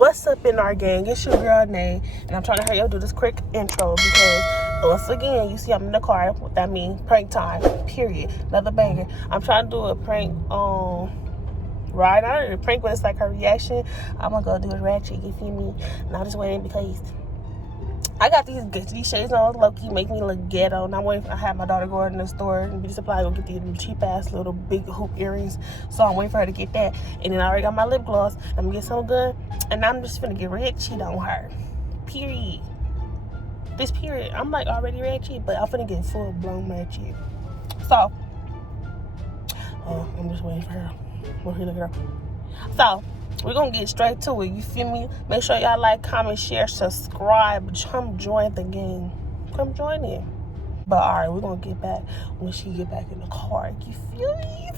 What's up in our gang? It's your girl Nay, and I'm trying to hurry up do this quick intro because once again, you see I'm in the car. That means prank time. Period. Another banger. I'm trying to do a prank right now. A prank, but it's like her reaction. I'm gonna go do a Ratchet. You feel me? And I'm just waiting because I got these shades on. Low-key make me look ghetto. And I'm waiting. I had my daughter go in the store and beauty supply go get these cheap ass little big hoop earrings. So I'm waiting for her to get that. And then I already got my lip gloss. I'm gonna get some good. And I'm just finna get Ratchet on her. Period. This period. I'm like already Ratchet, but I'm finna get full blown Ratchet. So I'm just waiting for her. Well, here the girl. So we're gonna get straight to it. You feel me? Make sure y'all like, comment, share, subscribe. Come join the game. Come join in. But alright, we're gonna get back when she get back in the car. You feel me?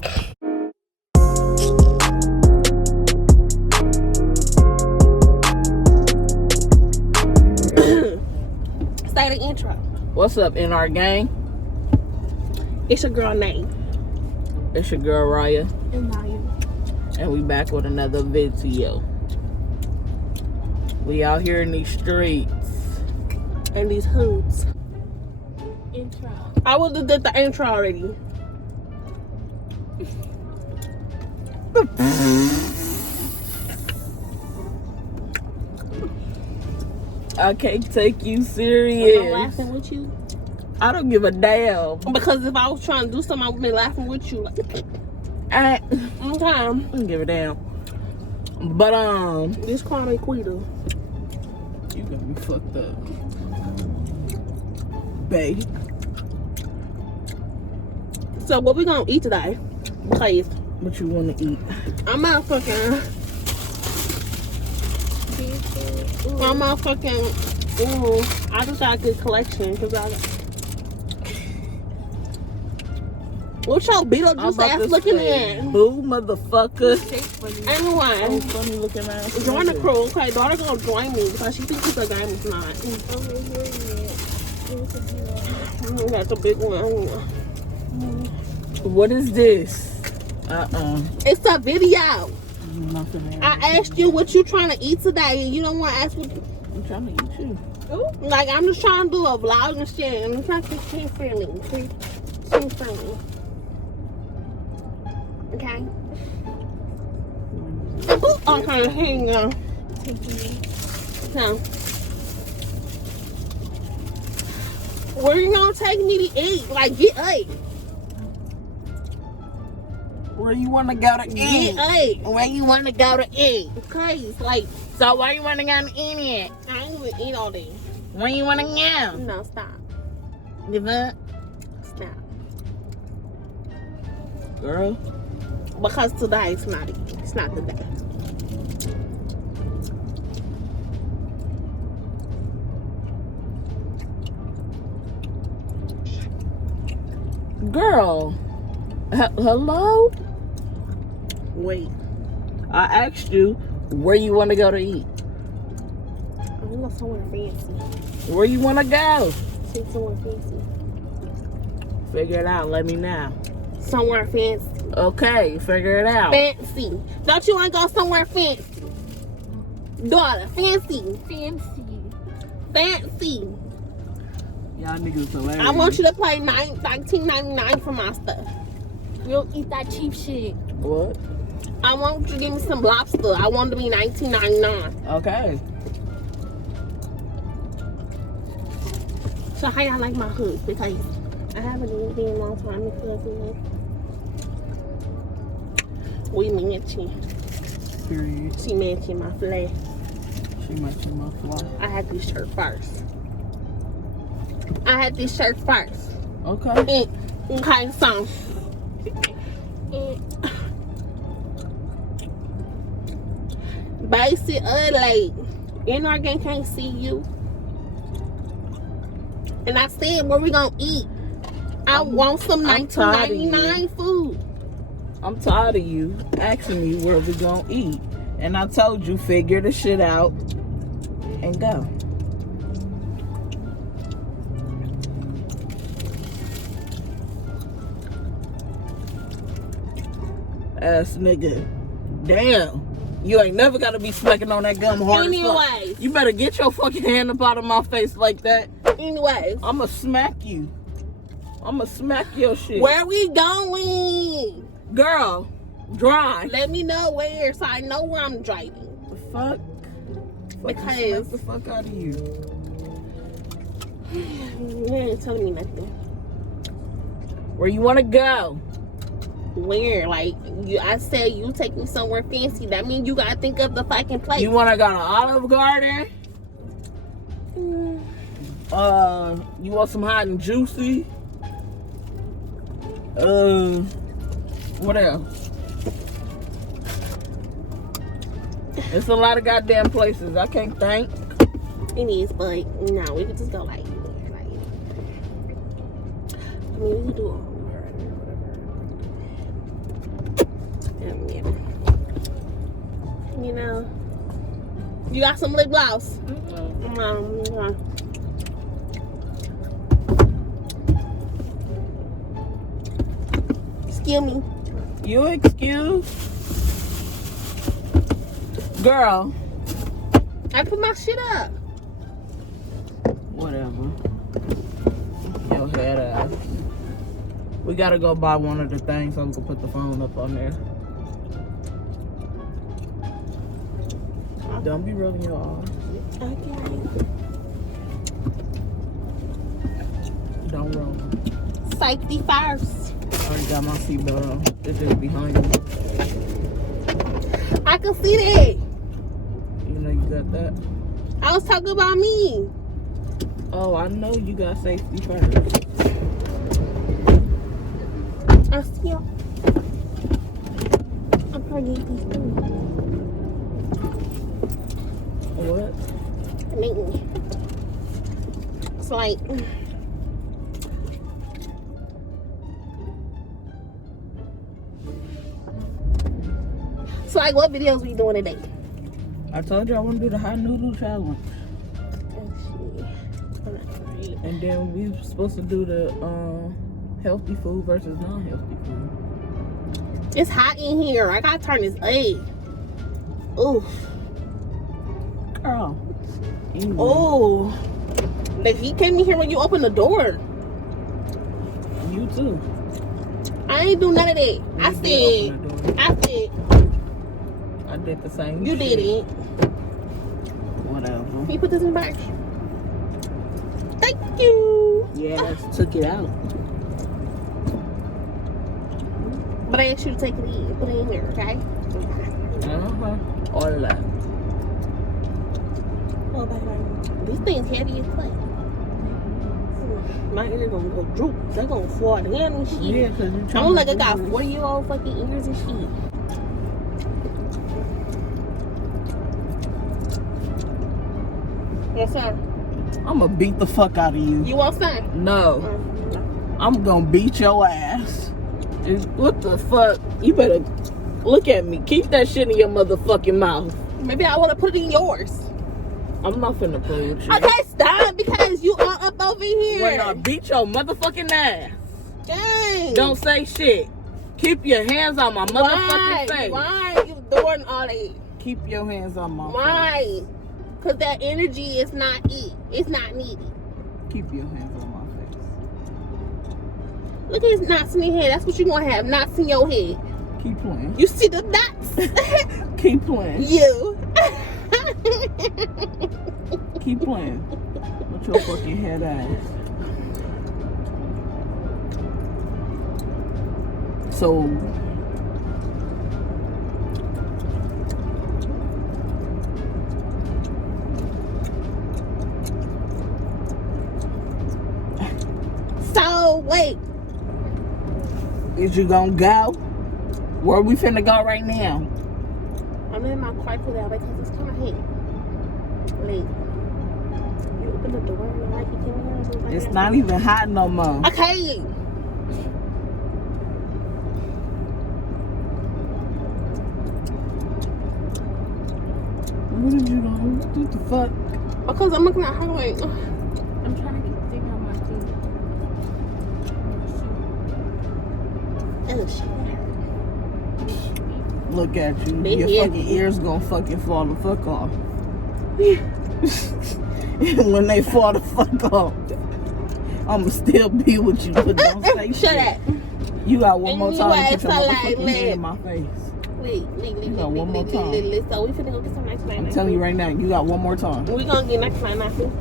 Say the intro. What's up in our gang? It's your girl name. It's your girl Raya. And Raya. And we back with another video. We out here in these streets. And these hoods. Intro. I would have did the intro already. I can't take you I'm serious. laughing with you. I don't give a damn. Because if I was trying to do something, I would be laughing with you. Like, I okay. don't give a damn. But This car ain't Quita. you got me fucked up, babe. So what we gonna eat today? Because What you want to eat? I'm motherfucking. I just got a good collection because I got. What's your Beetlejuice ass looking at? Boo, motherfucker. Anyway, Oh, funny looking ass. join the crew. Okay, daughter gonna join me because she thinks it's a game. It's not. That's a big one. What is this? It's a video. Nothing. I asked you what you trying to eat today, and you don't want to ask what. I'm trying to eat you. Like, I'm just trying to do a vlog and shit, and I'm trying to keep team friendly. Team friendly. Okay? Okay, here you go. So, where you gonna take me to eat? Like, get up. Where you want to go to Get eat? up. Where you want to go to eat? Okay, it's like, So where you want to go to eat it? I ain't even eat all day. Where you want to go? No, stop. Give up, Stop. girl. Because today it's not it. It's not the day. Girl, hello. Wait. I asked you where you want to go to eat. I'm going somewhere fancy. Where you want to go? Take somewhere fancy. Figure it out. Let me know. Somewhere fancy. Okay, figure it out. Fancy. Don't you want to go somewhere fancy? Daughter, fancy. Fancy. Y'all niggas hilarious. I want you to pay $19.99 for my stuff. We'll eat that cheap shit. What? I want you to give me some lobster. I want it to be $19.99. Okay. So how y'all like my hood? Because I haven't eaten in a long time because we matching. Period. She matching my flag. She matching my fly. I had this shirt first. Okay, so basically, in our gang can't see you. And I said, where we gonna eat? I want some $19.99 food. I'm tired of you asking me where we gonna eat. And I told you, figure the shit out and go. Ass nigga. Damn. You ain't never gotta be smacking on that gum hard as fuck. Anyways. You better get your fucking hand up out of my face like that. Anyways. I'ma smack you. I'ma smack your shit. Where we going? Girl, drive. Let me know where so I know where I'm driving. The fuck? Because smack the fuck out of you. You ain't telling me nothing. Where you wanna go? Where? Like, I said you take me somewhere fancy. That means you gotta think of the fucking place. You wanna go to Olive Garden? You want some hot and juicy? What else? It's a lot of goddamn places. I can't think. It is, but no, we could just go like, I mean, we could do all yeah. You know, you got some lip gloss. Excuse me. You excuse? Girl. I put my shit up. Whatever. Your head ass. We gotta go buy one of the things so we can put the phone up on there. Don't be rubbing your eyes. Okay. Don't roll. Safety first. I already got my seatbelt on. It's just behind me. I can see that. You know you got that? I was talking about me. Oh, I know you got safety first. I see you. I'm trying to get these things. What? I mean, it's like, what videos we doing today? I told you I want to do the hot noodle challenge. And then we were supposed to do the healthy food versus non-healthy food. It's hot in here. I gotta turn this egg. Ooh. Girl. Anyway. Oh. The heat came in here when you opened the door. You too. I ain't do none of that. I said. I did the same You shit. did it. Whatever. Can you put this in the bag? Thank you. Yes, took it out. But I asked you to take it in. Put it in there, okay? All that. Oh, baby. This thing's heavy as fuck. My ears gonna go droop. They're gonna fall down and shit. Yeah, because you're trying I'm like to I got do this. 40-year-old fucking ears and shit. Yes, sir. I'm gonna beat the fuck out of you. You want some? No. I'm gonna beat your ass. What the fuck? You better look at me. Keep that shit in your motherfucking mouth. Maybe I want to put it in yours. I'm not finna play with you. Okay, stop because you are up over here. When I beat your motherfucking ass. Dang. Don't say shit. Keep your hands on my motherfucking face. Why are you doing all that? Keep your hands on my face. Why? Because that energy is not it. It's not needed. Keep your hands on my face. Look at his knots in your head. That's what you're going to have. Knots in your head. Keep playing. You see the knots? Keep playing. You. Keep playing. With your fucking head ass. So... So, wait. Is you gonna go? Where we finna go right now? I'm in my car today because it's kind of hot. Like, you open the door and the light became here. It's not even hot no more. Okay. What did you do? What the fuck? Because I'm looking at her like, I'm trying to keep thinking on my feet. oh shit. Look at you. They Your hear fucking me. ears gonna fucking fall the fuck off. And when they fall the fuck off, I'ma still be with you, but don't say Shut shit. up. You got one more time Anyway, to put your so motherfucking like, hand in my face. Wait. You got one more time. So we finna go get some 99. I'm telling you right now, you got one more time. We gonna get 99 food.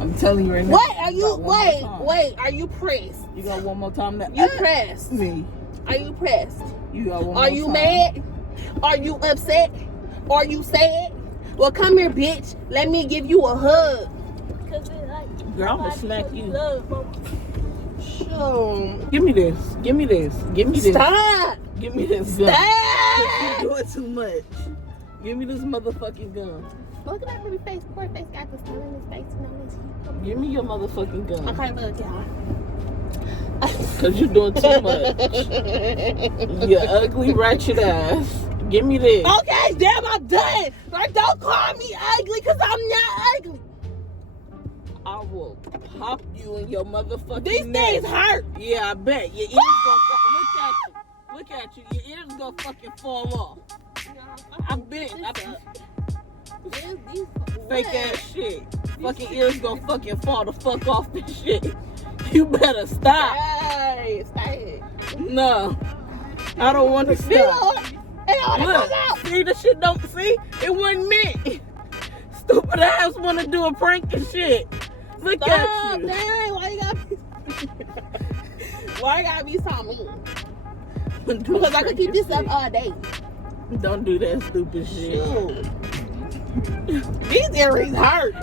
I'm telling you right now. What are you you? got one more time. Wait. Are you pressed? You got one more time to You pressed? me. Are you pressed? You got one more Are time. you mad? Are you upset? Are you sad? Well, come here, bitch. Let me give you a hug. Cause it like. Girl, I'ma smack you. Sure. Give me this. Give me this. Give me this. Stop. Give me this gun. Stop. You're doing too much. Give me this motherfucking gun. Look at that pretty face. Poor face got the sun in his face. You know this. Give me your motherfucking gun. Okay, look, y'all. Cause you're doing too much. You ugly ratchet ass. Give me this. Okay, damn, I'm done. Like, don't call me ugly, cause I'm not ugly. I will pop you in your motherfucking These neck. things hurt. Yeah, I bet. Your ears gonna fucking look at you. Your ears gonna fucking fall off. I bet. Fake ass shit. Fucking ears gonna fucking fall the fuck off this shit. You better stop. Hey, stay. No. I don't want to stop. Look, Look, see the shit don't see? It wasn't me. Stupid ass wanna do a prank and shit. Look stop. at you. Dang, why you gotta be so mean? Because I could keep this up all day. Don't do that stupid shit. Shoot. These earrings hurt.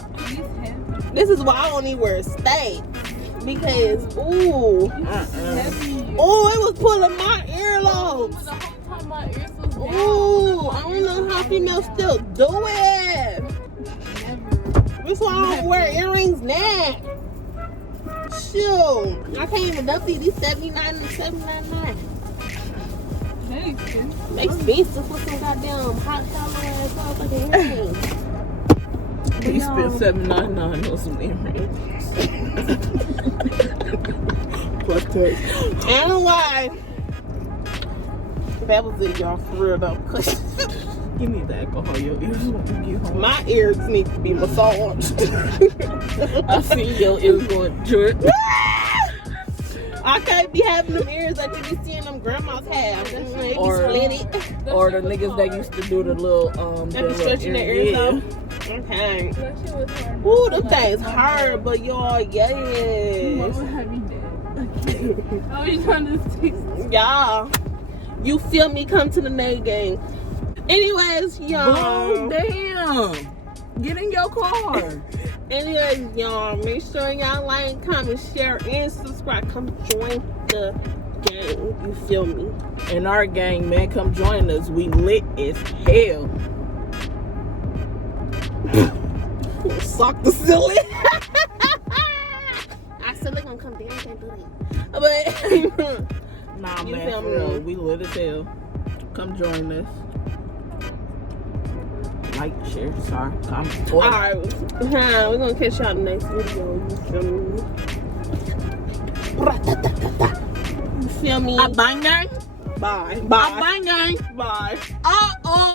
This is why I don't even wear a stay. Because, ooh, it was pulling my earlobes. The whole time my ears was down. Ooh, I don't know how females still do it. That's why I don't wear earrings now. Shoot, I can't even dump these 79 and 799. Expensive for some goddamn hot color ass motherfucking earrings. He spent $7.99 on some earrings. Plus tax. I don't know why. That was it, y'all, for real though. You need the alcohol your ears when you get home. My ears need to be massaged. I see your ears going drip. I can't be having them ears that you be seeing them grandmas have. They be Or- split it. Or the niggas that used to do the little They be stretching their ears out. Okay. That shit was hard. Ooh, them things hard, but y'all, What yes. would have you done? I was trying to stick. Y'all, you feel me? Come to the night game. Anyways, y'all. Boom, damn. Get in your car. Anyways, y'all, make sure y'all like, comment, share, and subscribe. Come join the gang. You feel me? And our gang, man, come join us. We lit as hell. Sock the silly. I still gonna come down. Can't do that. But Nah, You man, feel for me? real. We lit as hell. Come join us. Like, share, comment. all right, we're gonna catch y'all in the next video. You feel me? You feel me? Bang gang. Bye. Bang gang. Bye. Uh-oh.